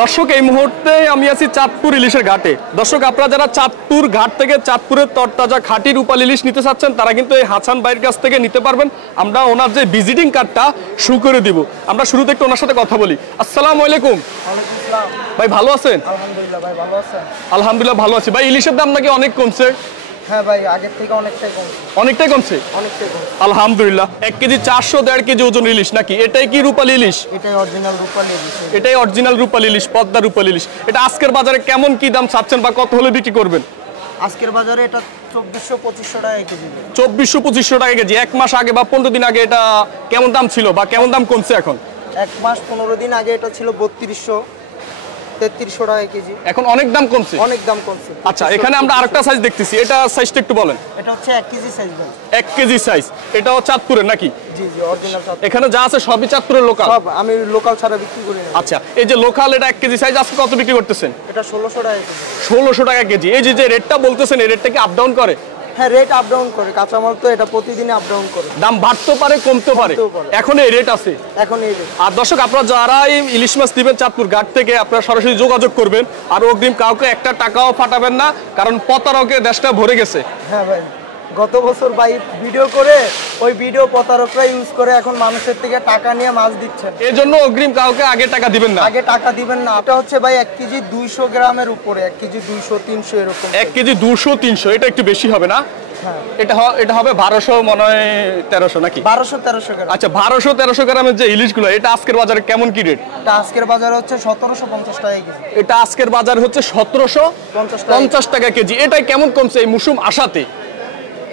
দর্শক এই মুহূর্তে আমি আছি চাঁদপুর ইলিশের ঘাটে। দর্শক আপনারা যারা চাঁদপুর ঘাট থেকে চাঁদপুরের তরতাজা খাঁটি রূপালী ইলিশ নিতে চাচ্ছেন তারা কিন্তু এই হাসান ভাইয়ের কাছ থেকে নিতে পারবেন। আমরা ওনার যে ভিজিটিং কার্ডটা শু করে দিব। আমরা শুরুতে একটু ওনার সাথে কথা বলি। আসসালামু আলাইকুম। ভাই ভালো আছেন? আলহামদুলিল্লাহ ভাই ভালো আছেন? আলহামদুলিল্লাহ ভালো আছি। ভাই ইলিশের দাম নাকি অনেক কমছে? হ্যাঁ ভাই আগের থেকে অনেকটাই কমছে। অনেকটাই কমছে? অনেকটাই কমছে আলহামদুলিল্লাহ। 1 কেজি 400 1.5 কেজি ওজন ইলিশ নাকি? এটাই কি রূপালী ইলিশ? এটাই অরিজিনাল রূপালী ইলিশ। এটাই অরিজিনাল রূপালী ইলিশ, পদ্মা রূপালী ইলিশ। এটা আজকের বাজারে কেমন কি দাম চাচ্ছেন বা কত হলে বিক্রি করবেন? আজকের বাজারে এটা 2400-2500 টাকা কেজি। 2400-2500 টাকা কেজি। 1 মাস আগে বা 15 দিন আগে এটা কেমন দাম ছিল বা কেমন দাম কমছে এখন? 1 মাস 15 দিন আগে এটা ছিল 3200-3300 টাকা কেজি। এখন অনেক দাম কমছে? অনেক দাম কমছে। আচ্ছা, এখানে আমরা আরেকটা সাইজ দেখতেছি। এটা সাইজটা একটু বলেন। এটা হচ্ছে 1 কেজি সাইজ ভাই। 1 কেজি সাইজ। এটাও চাঁদপুরের নাকি? জি জি অরিজিনাল চাঁদপুর। এখানে যা আছে সবই চাঁদপুরের লোকাল? সব আমি লোকাল ছাড়া বিক্রি করি না। আচ্ছা, এই যে লোকাল এটা 1 কেজি সাইজ আজকে কত বিক্রি করতেছেন? এটা 1600 টাকা কেজি। 1600 টাকা কেজি। এই যে রেটটা বলতেছেন এই রেটটা কি আপ ডাউন করে? হ্যাঁ রেট আপ ডাউন করে, কাঁচামাল তো এটা প্রতিদিনই আপ ডাউন করে। দাম বাড়তে পারে কমতে পারে, এখন এই রেট আছে। এখন এই রেট। আর দর্শক আপনারা যারা এই ইলিশ মাছ দিবেন চাঁদপুর ঘাট থেকে আপনারা সরাসরি যোগাযোগ করবেন। আর অগ্রিম কাউকে একটা টাকাও ফাটাবেন না, কারণ প্রতারকের দেশটা ভরে গেছে। হ্যাঁ ভাই গত বছর ভাই ভিডিও করে ওই ভিডিও প্রতারকরা ইউজ করে এখন মানুষের থেকে টাকা নিয়ে মাছ দিচ্ছেন। এই জন্য অগ্রিম কাউকে আগে টাকা দিবেন না। আগে টাকা দিবেন না। এটা হচ্ছে ভাই 1 কেজি 200 গ্রামের উপরে, 1 কেজি 200-300 এরকম। 1 কেজি 200-300 এটা একটু বেশি হবে না? হ্যাঁ এটা হবে 1200 মনে হয় 1300 নাকি? 1200-1300 গ্রাম। আচ্ছা, 1200-1300 গ্রামের যে ইলিশগুলো এটা আজকের বাজারে কেমন কি রেট? এটা আজকের বাজারে হচ্ছে 1750 টাকা কেজি। এটা আজকের বাজার হচ্ছে 1750 টাকা কেজি। এটাই কেমন কমছে এই মৌসুম আসাতে?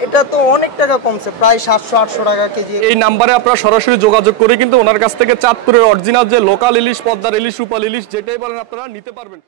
এটা তো অনেক টাকা কমছে, প্রায় 700-800 টাকা কেজি। এই নাম্বারে আপনারা সরাসরি যোগাযোগ করে কিন্তু ওনার কাছ থেকে চাঁদপুরের অরিজিনাল যে লোকাল ইলিশ, পদ্মার ইলিশ, রূপালী ইলিশ যেটাই বলেন আপনারা নিতে পারবেন।